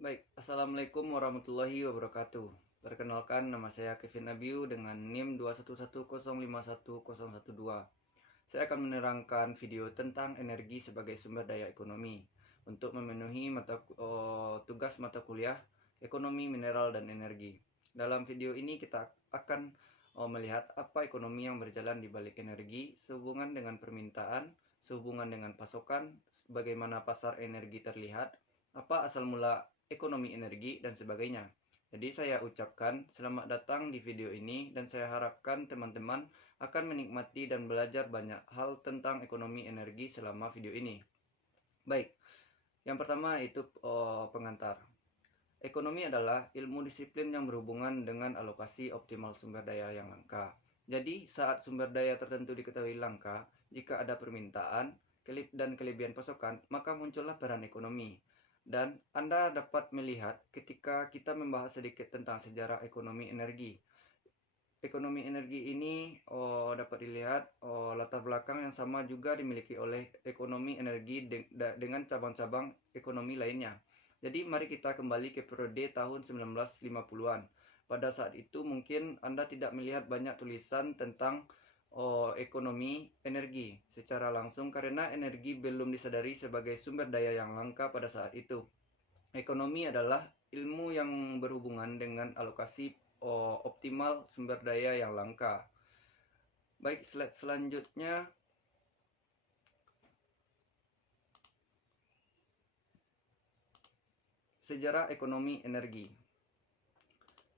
Baik, Assalamualaikum warahmatullahi wabarakatuh. Perkenalkan, nama saya Kevin Abiu dengan NIM 211051012. Saya akan menerangkan video tentang energi sebagai sumber daya ekonomi untuk memenuhi tugas mata kuliah Ekonomi Mineral dan Energi. Dalam video ini kita akan melihat apa ekonomi yang berjalan di balik energi, sehubungan dengan permintaan, sehubungan dengan pasokan, bagaimana pasar energi terlihat, apa asal mula ekonomi energi, dan sebagainya. Jadi saya ucapkan selamat datang di video ini dan saya harapkan teman-teman akan menikmati dan belajar banyak hal tentang ekonomi energi selama video ini. Baik, yang pertama itu pengantar. Ekonomi adalah ilmu disiplin yang berhubungan dengan alokasi optimal sumber daya yang langka. Jadi, saat sumber daya tertentu diketahui langka, jika ada permintaan dan kelebihan pasokan, maka muncullah peran ekonomi. Dan Anda dapat melihat ketika kita membahas sedikit tentang sejarah ekonomi energi. Ekonomi energi ini dapat dilihat latar belakang yang sama juga dimiliki oleh ekonomi energi dengan cabang-cabang ekonomi lainnya. Jadi mari kita kembali ke periode tahun 1950-an. Pada saat itu mungkin Anda tidak melihat banyak tulisan tentang ekonomi energi secara langsung karena energi belum disadari sebagai sumber daya yang langka pada saat itu. Ekonomi adalah ilmu yang berhubungan dengan alokasi optimal sumber daya yang langka. Baik, slide selanjutnya. Sejarah ekonomi energi.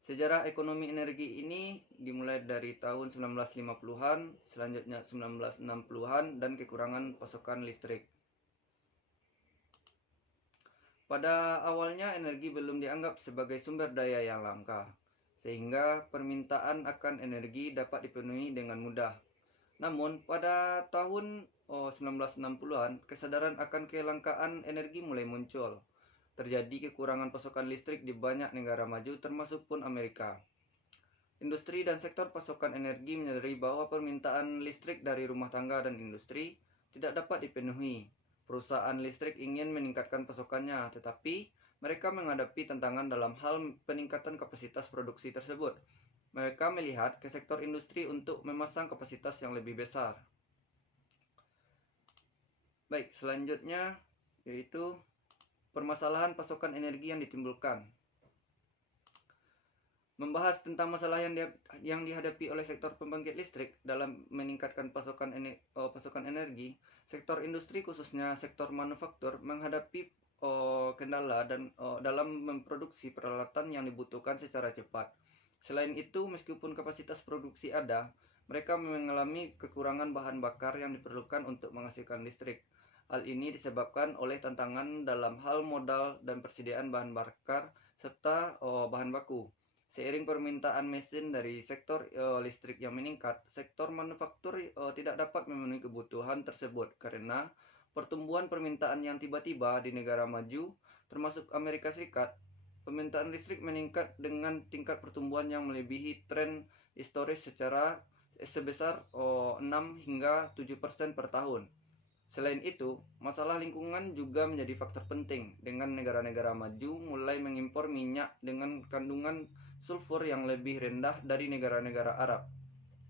Sejarah ekonomi energi ini dimulai dari tahun 1950-an, selanjutnya 1960-an, dan kekurangan pasokan listrik. Pada awalnya energi belum dianggap sebagai sumber daya yang langka, sehingga permintaan akan energi dapat dipenuhi dengan mudah. Namun, pada tahun 1960-an, kesadaran akan kelangkaan energi mulai muncul. Terjadi kekurangan pasokan listrik di banyak negara maju termasuk pun Amerika. Industri dan sektor pasokan energi menyadari bahwa permintaan listrik dari rumah tangga dan industri tidak dapat dipenuhi. Perusahaan listrik ingin meningkatkan pasokannya, tetapi mereka menghadapi tantangan dalam hal peningkatan kapasitas produksi tersebut. Mereka melihat ke sektor industri untuk memasang kapasitas yang lebih besar. Baik, selanjutnya yaitu permasalahan pasokan energi yang ditimbulkan. Membahas tentang masalah yang dihadapi oleh sektor pembangkit listrik dalam meningkatkan pasokan energi, sektor industri khususnya sektor manufaktur menghadapi kendala dalam memproduksi peralatan yang dibutuhkan secara cepat. Selain itu, meskipun kapasitas produksi ada, mereka mengalami kekurangan bahan bakar yang diperlukan untuk menghasilkan listrik. Hal ini disebabkan oleh tantangan dalam hal modal dan persediaan bahan bakar serta bahan baku. Seiring permintaan mesin dari sektor listrik yang meningkat, sektor manufaktur tidak dapat memenuhi kebutuhan tersebut karena pertumbuhan permintaan yang tiba-tiba di negara maju, termasuk Amerika Serikat. Permintaan listrik meningkat dengan tingkat pertumbuhan yang melebihi tren historis sebesar 6 hingga 7% per tahun. Selain itu, masalah lingkungan juga menjadi faktor penting dengan negara-negara maju mulai mengimpor minyak dengan kandungan sulfur yang lebih rendah dari negara-negara Arab.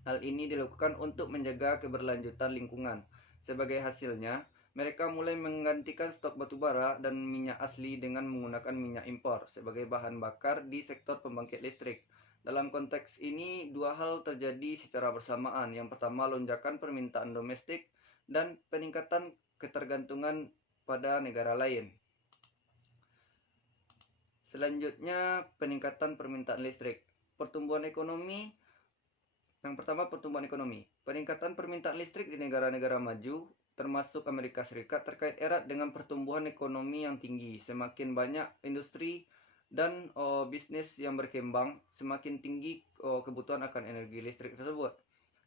Hal ini dilakukan untuk menjaga keberlanjutan lingkungan. Sebagai hasilnya, mereka mulai menggantikan stok batubara dan minyak asli dengan menggunakan minyak impor sebagai bahan bakar di sektor pembangkit listrik. Dalam konteks ini, dua hal terjadi secara bersamaan. Yang pertama, lonjakan permintaan domestik dan peningkatan ketergantungan pada negara lain. Selanjutnya, peningkatan permintaan listrik. Pertumbuhan ekonomi. Yang pertama, pertumbuhan ekonomi. Peningkatan permintaan listrik di negara-negara maju, termasuk Amerika Serikat, terkait erat dengan pertumbuhan ekonomi yang tinggi. Semakin banyak industri dan bisnis yang berkembang, semakin tinggi kebutuhan akan energi listrik tersebut.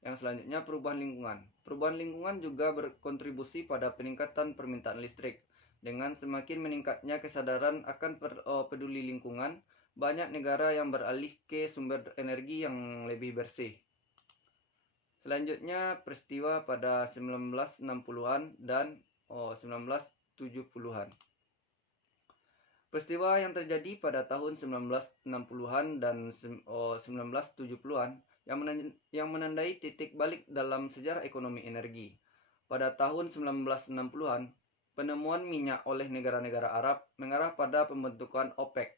Yang selanjutnya, perubahan lingkungan. Perubahan lingkungan juga berkontribusi pada peningkatan permintaan listrik. Dengan semakin meningkatnya kesadaran akan peduli lingkungan, banyak negara yang beralih ke sumber energi yang lebih bersih. Selanjutnya, peristiwa pada 1960-an dan 1970-an. Peristiwa yang terjadi pada tahun 1960-an dan 1970-an yang menandai titik balik dalam sejarah ekonomi energi. Pada tahun 1960-an, penemuan minyak oleh negara-negara Arab mengarah pada pembentukan OPEC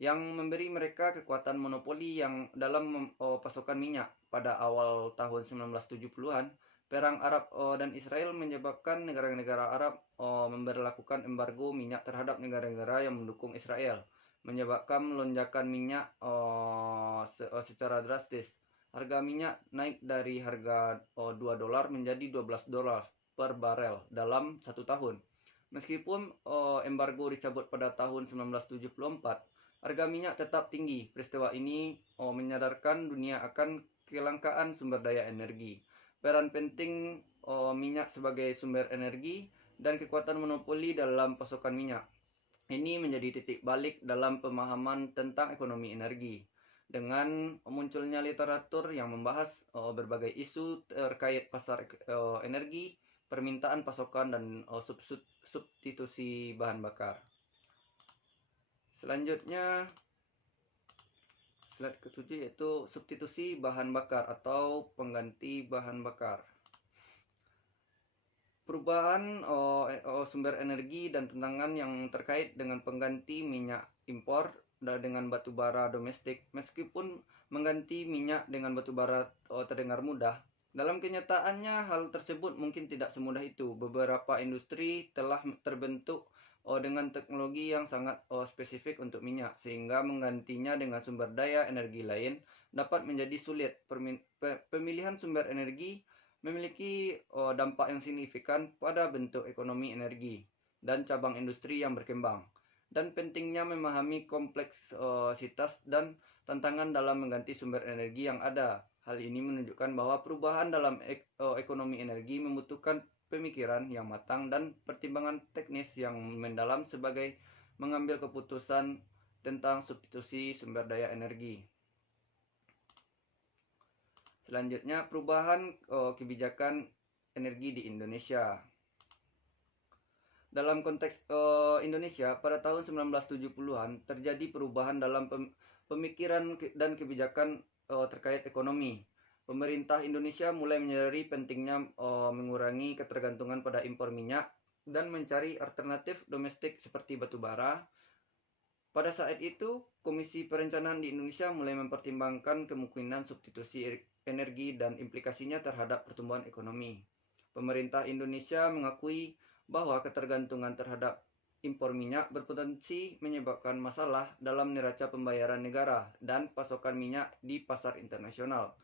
yang memberi mereka kekuatan monopoli yang dalam pasokan minyak. Pada awal tahun 1970-an, perang Arab dan Israel menyebabkan negara-negara Arab memberlakukan embargo minyak terhadap negara-negara yang mendukung Israel, menyebabkan lonjakan minyak secara drastis. Harga minyak naik dari harga $2 menjadi $12 per barel dalam 1 tahun. Meskipun embargo dicabut pada tahun 1974, harga minyak tetap tinggi. Peristiwa ini menyadarkan dunia akan kelangkaan sumber daya energi, peran penting minyak sebagai sumber energi, dan kekuatan monopoli dalam pasokan minyak. Ini menjadi titik balik dalam pemahaman tentang ekonomi energi. Dengan munculnya literatur yang membahas berbagai isu terkait pasar energi, permintaan pasokan, dan substitusi bahan bakar. Selanjutnya, slide ke-7 yaitu substitusi bahan bakar atau pengganti bahan bakar. Perubahan sumber energi dan tantangan yang terkait dengan pengganti minyak impor dengan batu bara domestik. Meskipun mengganti minyak dengan batu bara terdengar mudah, dalam kenyataannya hal tersebut mungkin tidak semudah itu. Beberapa industri telah terbentuk dengan teknologi yang sangat spesifik untuk minyak, sehingga menggantinya dengan sumber daya energi lain dapat menjadi sulit. Pemilihan sumber energi memiliki dampak yang signifikan pada bentuk ekonomi energi dan cabang industri yang berkembang, dan pentingnya memahami kompleksitas dan tantangan dalam mengganti sumber energi yang ada. Hal ini menunjukkan bahwa perubahan dalam ekonomi energi membutuhkan pemikiran yang matang dan pertimbangan teknis yang mendalam sebagai mengambil keputusan tentang substitusi sumber daya energi. Selanjutnya, perubahan kebijakan energi di Indonesia. Dalam konteks Indonesia, pada tahun 1970-an terjadi perubahan dalam pemikiran dan kebijakan terkait ekonomi. Pemerintah Indonesia mulai menyadari pentingnya mengurangi ketergantungan pada impor minyak dan mencari alternatif domestik seperti batu bara. Pada saat itu, Komisi Perencanaan di Indonesia mulai mempertimbangkan kemungkinan substitusi energi dan implikasinya terhadap pertumbuhan ekonomi. Pemerintah Indonesia mengakui bahwa ketergantungan terhadap impor minyak berpotensi menyebabkan masalah dalam neraca pembayaran negara dan pasokan minyak di pasar internasional.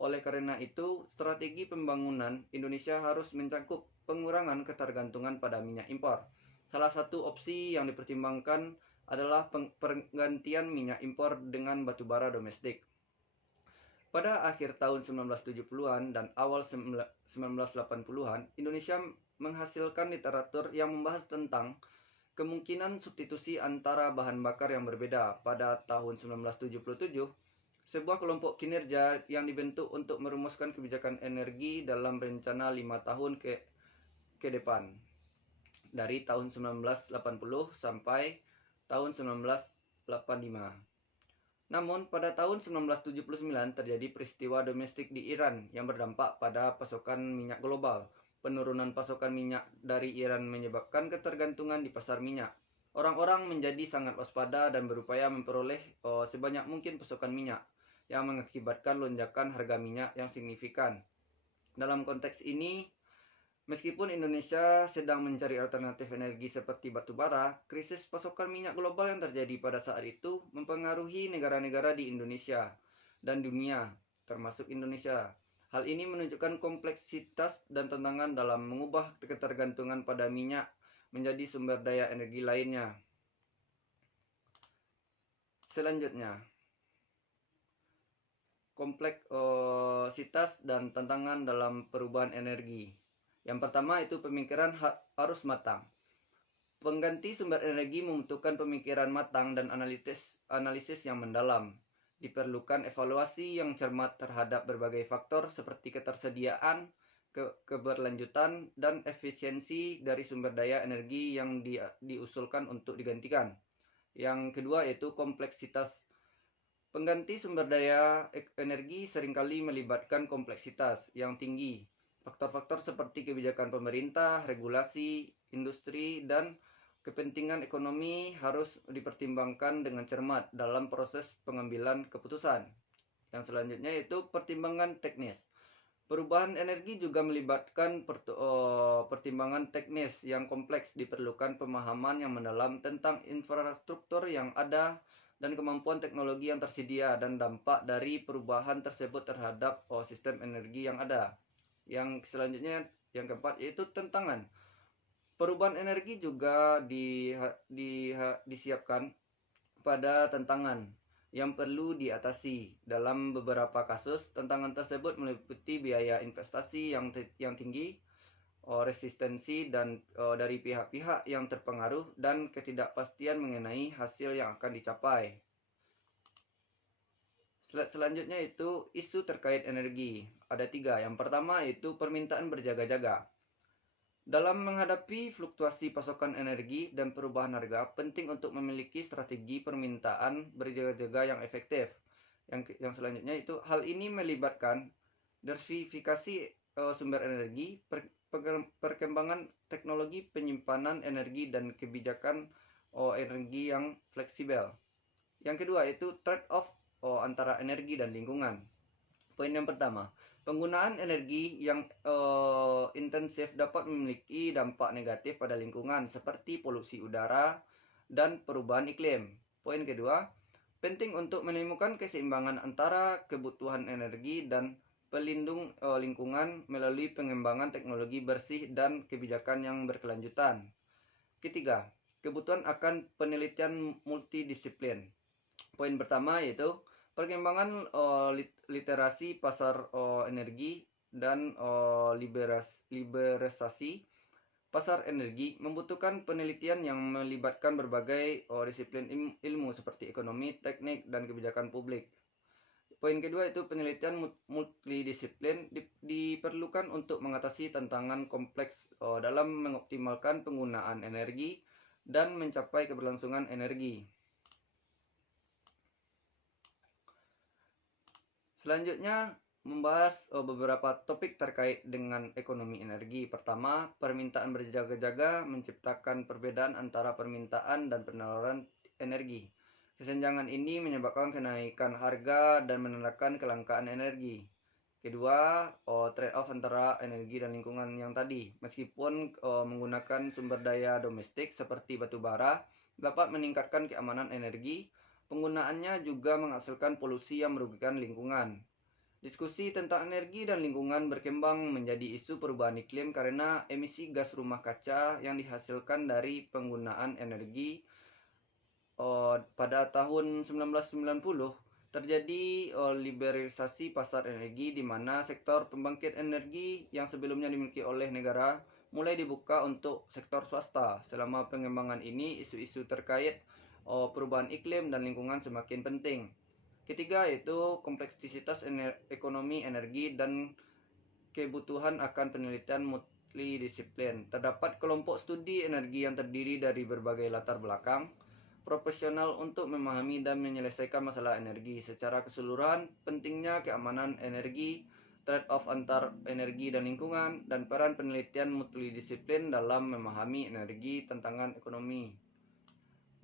Oleh karena itu, strategi pembangunan Indonesia harus mencakup pengurangan ketergantungan pada minyak impor. Salah satu opsi yang dipertimbangkan adalah penggantian minyak impor dengan batu bara domestik. Pada akhir tahun 1970-an dan awal 1980-an, Indonesia menghasilkan literatur yang membahas tentang kemungkinan substitusi antara bahan bakar yang berbeda. Pada tahun 1977, sebuah kelompok kinerja yang dibentuk untuk merumuskan kebijakan energi dalam rencana 5 tahun ke depan, dari tahun 1980 sampai tahun 1985. Namun, pada tahun 1979 terjadi peristiwa domestik di Iran yang berdampak pada pasokan minyak global. Penurunan pasokan minyak dari Iran menyebabkan ketergantungan di pasar minyak. Orang-orang menjadi sangat waspada dan berupaya memperoleh sebanyak mungkin pasokan minyak, yang mengakibatkan lonjakan harga minyak yang signifikan. Dalam konteks ini, meskipun Indonesia sedang mencari alternatif energi seperti batu bara, krisis pasokan minyak global yang terjadi pada saat itu mempengaruhi negara-negara di Indonesia dan dunia, termasuk Indonesia. Hal ini menunjukkan kompleksitas dan tantangan dalam mengubah ketergantungan pada minyak menjadi sumber daya energi lainnya. Selanjutnya, kompleksitas dan tantangan dalam perubahan energi. Yang pertama itu pemikiran harus matang. Pengganti sumber energi membutuhkan pemikiran matang dan analisis yang mendalam. Diperlukan evaluasi yang cermat terhadap berbagai faktor seperti ketersediaan, keberlanjutan, dan efisiensi dari sumber daya energi yang diusulkan untuk digantikan. Yang kedua yaitu kompleksitas. Pengganti sumber daya energi seringkali melibatkan kompleksitas yang tinggi. Faktor-faktor seperti kebijakan pemerintah, regulasi, industri, dan kepentingan ekonomi harus dipertimbangkan dengan cermat dalam proses pengambilan keputusan. Yang selanjutnya yaitu pertimbangan teknis. Perubahan energi juga melibatkan pertimbangan teknis yang kompleks. Diperlukan pemahaman yang mendalam tentang infrastruktur yang ada dan kemampuan teknologi yang tersedia dan dampak dari perubahan tersebut terhadap sistem energi yang ada. Yang selanjutnya, yang keempat, yaitu tantangan. Perubahan energi juga disiapkan pada tantangan yang perlu diatasi. Dalam beberapa kasus, tantangan tersebut meliputi biaya investasi yang tinggi, resistensi dari pihak-pihak yang terpengaruh, dan ketidakpastian mengenai hasil yang akan dicapai. Slide selanjutnya itu isu terkait energi. Ada 3. Yang pertama yaitu permintaan berjaga-jaga. Dalam menghadapi fluktuasi pasokan energi dan perubahan harga, penting untuk memiliki strategi permintaan berjaga-jaga yang efektif. Yang selanjutnya itu hal ini melibatkan diversifikasi sumber energi, perkembangan teknologi penyimpanan energi, dan kebijakan energi yang fleksibel. Yang kedua itu trade-off antara energi dan lingkungan. Poin yang pertama, penggunaan energi yang intensif dapat memiliki dampak negatif pada lingkungan seperti polusi udara dan perubahan iklim. Poin kedua, penting untuk menemukan keseimbangan antara kebutuhan energi dan pelindung lingkungan melalui pengembangan teknologi bersih dan kebijakan yang berkelanjutan. Ketiga, kebutuhan akan penelitian multidisiplin. Poin pertama yaitu perkembangan literasi pasar energi dan liberalisasi pasar energi membutuhkan penelitian yang melibatkan berbagai disiplin ilmu seperti ekonomi, teknik, dan kebijakan publik. Poin kedua itu penelitian multidisiplin diperlukan untuk mengatasi tantangan kompleks dalam mengoptimalkan penggunaan energi dan mencapai keberlangsungan energi. Selanjutnya membahas beberapa topik terkait dengan ekonomi energi. Pertama, permintaan berjaga-jaga menciptakan perbedaan antara permintaan dan penawaran energi. Kesenjangan ini menyebabkan kenaikan harga dan menandakan kelangkaan energi. Kedua, trade-off antara energi dan lingkungan yang tadi. Meskipun menggunakan sumber daya domestik seperti batu bara dapat meningkatkan keamanan energi, penggunaannya juga menghasilkan polusi yang merugikan lingkungan. Diskusi tentang energi dan lingkungan berkembang menjadi isu perubahan iklim karena emisi gas rumah kaca yang dihasilkan dari penggunaan energi. Pada tahun 1990 terjadi liberalisasi pasar energi di mana sektor pembangkit energi yang sebelumnya dimiliki oleh negara mulai dibuka untuk sektor swasta. Selama pengembangan ini, isu-isu terkait perubahan iklim dan lingkungan semakin penting. Ketiga yaitu kompleksitas ekonomi energi dan kebutuhan akan penelitian multidisiplin. Terdapat kelompok studi energi yang terdiri dari berbagai latar belakang profesional untuk memahami dan menyelesaikan masalah energi. Secara keseluruhan, pentingnya keamanan energi, trade-off antar energi dan lingkungan, dan peran penelitian multidisiplin dalam memahami energi tantangan ekonomi.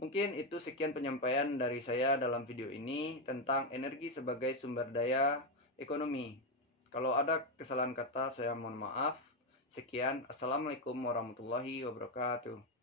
Mungkin itu sekian penyampaian dari saya dalam video ini tentang energi sebagai sumber daya ekonomi. Kalau ada kesalahan kata, saya mohon maaf. Sekian, Assalamualaikum warahmatullahi wabarakatuh.